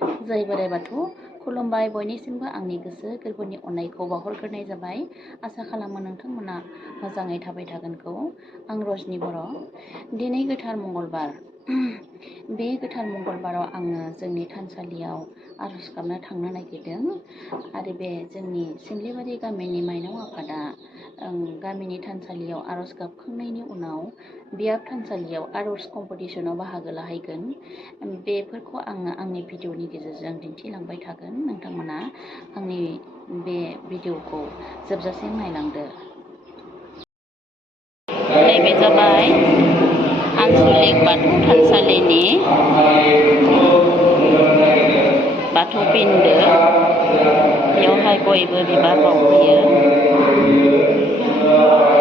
जय बोराइ बाथौ। खुलुमबाय बयनिसिमबो आंनि गोसो गोरबोनि अननायखौ बावहरग्रोनाय जाबाय। आसा खालामो नोंथांमोना मोजाङै थाबाय थागोनखौ। आं रजनि बर'। दिनै गोथार मंगलबार। बे गोथार मंगलबाराव आङो जोंनि थानसालियाव आर'ज गाबनो थांनो नागिरदों आरो बे जोंनि सिमलिबारि गामिनि माइनाव आफादा गामिनि थानसालियाव आर'ज गाबखांनायनि उनाव बियाब थानसालियाव आर'ज कम्पिटिसनाव बाहागो लाहैगोन। बेफोरखौ आङो आंनि भिडिअनि गेजेरजों दिन्थिलांबाय थागोन। नोंथांमोना आंनि बे भिडिअखौ जोबजासिम नायलांदो। नैबे जाबाय आनसलिक बाथौ थानसालिनि बाथौ बिन्दो। बेयावहाय बयबो बिबार बावहैयो।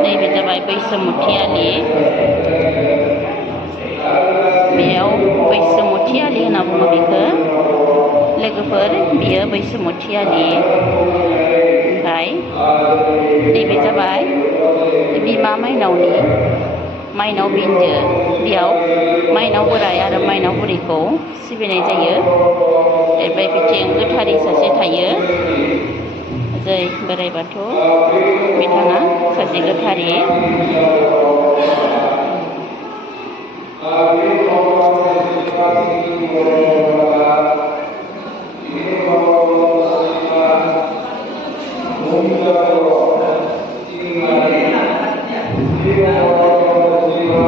नैबे जाबाय बैसोमुथि आलि। बेयाव बैसोमुथि आलि होनना बुङो बेखौ। लोगोफोर बियो बैसोमुथि आलि। ओमफ्राय नैबे जाबाय बिमा माइनावनि माइनाव बिन्दो। बेयाव माइनाव बोराइ आरो माइनाव बुरैखौ सिबिनाय जायो। ओमफ्राय बिथिं गोथारि सासे थायो। जय बोराइ बाथौ। बिथाङा सासे गोथारि।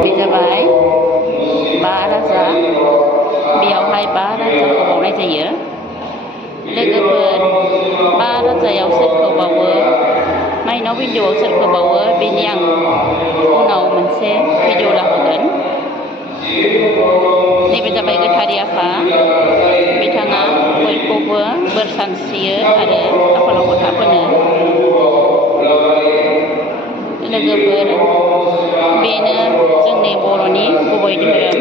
बे जाबाय बा राजा। बेयावहाय बा राजाखौ बावनाय जायो। लोगोफोर बा राजायाव सोरखौ बावो, माइनाव बिन्दोआव सोरखौ बावो बेनि आं उनाव मोनसे भिडिअ लाबोगोन। नैबे जाबाय गोथारि आफा। बिथाङा बयखौबो बोर सानस्रियो आरो खाफालाव फोथा फोनो। लोगोफोर बेनो जोंनि बर'नि गुबै धोरोम।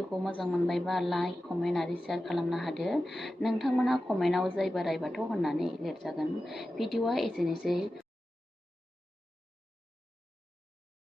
भिडिअखौ मोजां मोनबायबा लाइक कमेन्ट आरो शेयार खालामनो हादो। नोंथांमोना कमेन्टआव जै बोराइ बाथौ होननानै लिरजागोन। भिडिअआ एसेनोसै।